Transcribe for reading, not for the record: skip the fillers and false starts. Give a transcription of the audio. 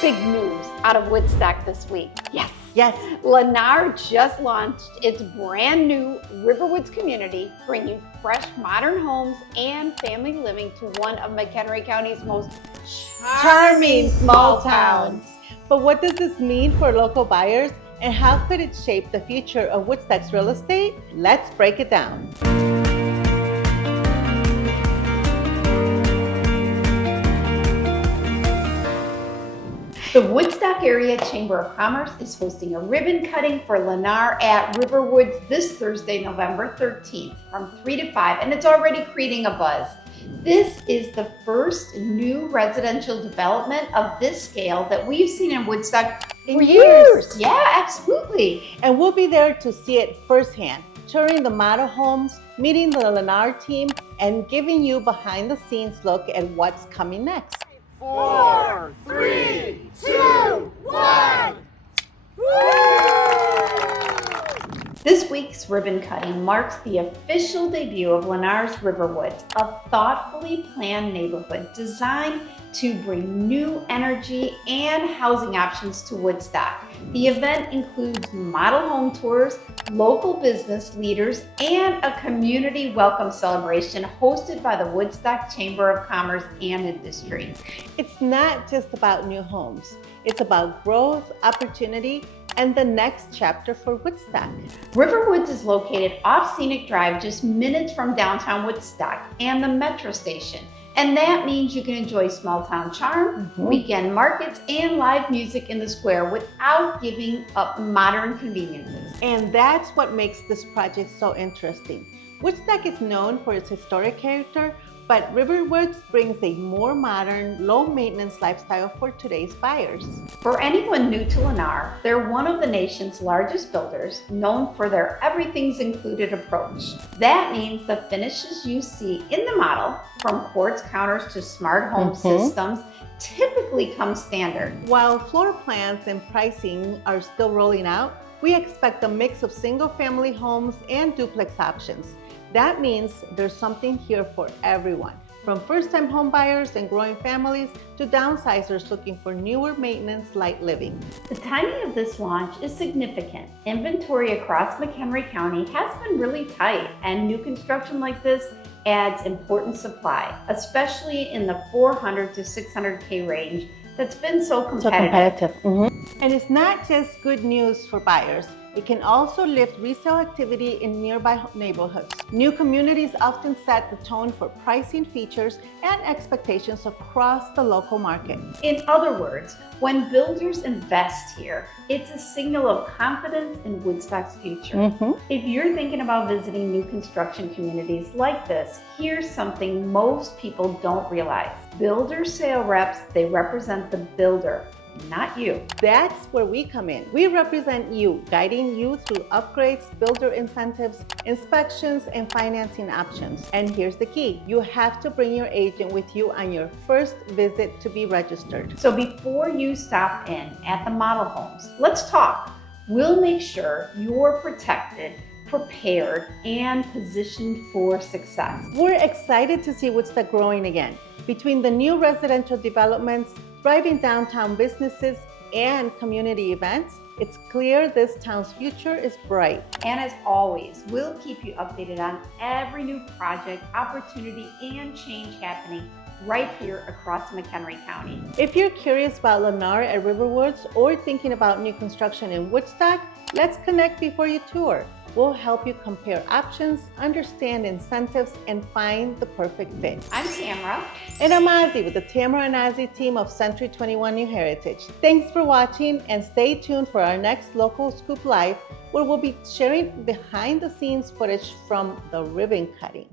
Big news out of Woodstock this week. Yes. Lennar just launched its brand new Riverwoods Community, bringing fresh modern homes and family living to one of McHenry County's most charming small towns. But what does this mean for local buyers, and how could it shape the future of Woodstock's real estate? Let's break it down. The Woodstock Area Chamber of Commerce is hosting a ribbon cutting for Lennar at Riverwoods this Thursday, November 13th from 3 to 5, and it's already creating a buzz. This is the first new residential development of this scale that we've seen in Woodstock for years. Yeah, absolutely. And we'll be there to see it firsthand, touring the model homes, meeting the Lennar team, and giving you behind the scenes look at what's coming next. 4, 3, 2, 1. This week's ribbon cutting marks the official debut of Lennar's Riverwoods, a thoughtfully planned neighborhood designed to bring new energy and housing options to Woodstock. The event includes model home tours, local business leaders, and a community welcome celebration hosted by the Woodstock Chamber of Commerce and Industry. It's not just about new homes. It's about growth, opportunity, and the next chapter for Woodstock. Riverwoods is located off Scenic Drive, just minutes from downtown Woodstock and the metro station. And that means you can enjoy small town charm, weekend markets, and live music in the square without giving up modern conveniences. And that's what makes this project so interesting. Woodstock is known for its historic character, but Riverwoods brings a more modern, low-maintenance lifestyle for today's buyers. For anyone new to Lennar, they're one of the nation's largest builders, known for their everything's included approach. That means the finishes you see in the model, from quartz counters to smart home systems, typically come standard. While floor plans and pricing are still rolling out, we expect a mix of single-family homes and duplex options. That means there's something here for everyone, from first-time home buyers and growing families to downsizers looking for newer maintenance light living. The timing of this launch is significant. Inventory across McHenry County has been really tight, and new construction like this adds important supply, especially in the 400 to 600K range that's been so competitive. And it's not just good news for buyers. It can also lift resale activity in nearby neighborhoods. New communities often set the tone for pricing, features, and expectations across the local market. In other words, when builders invest here, it's a signal of confidence in Woodstock's future. If you're thinking about visiting new construction communities like this, here's something most people don't realize. Builder sale reps, they represent the builder, not you. That's where we come in. We represent you, guiding you through upgrades, builder incentives, inspections, and financing options. And here's the key. You have to bring your agent with you on your first visit to be registered. So before you stop in at the model homes, let's talk. We'll make sure you're protected, prepared, and positioned for success. We're excited to see Woodstock growing again. Between the new residential developments, thriving downtown businesses, and community events, it's clear this town's future is bright. And as always, we'll keep you updated on every new project, opportunity, and change happening right here across McHenry County. If you're curious about Lennar at Riverwoods or thinking about new construction in Woodstock, let's connect before you tour. We'll help you compare options, understand incentives, and find the perfect fit. I'm Tamara. And I'm Ozzy with the Tamara and Ozzy team of Century 21 New Heritage. Thanks for watching, and stay tuned for our next Local Scoop Live, where we'll be sharing behind the scenes footage from the ribbon cutting.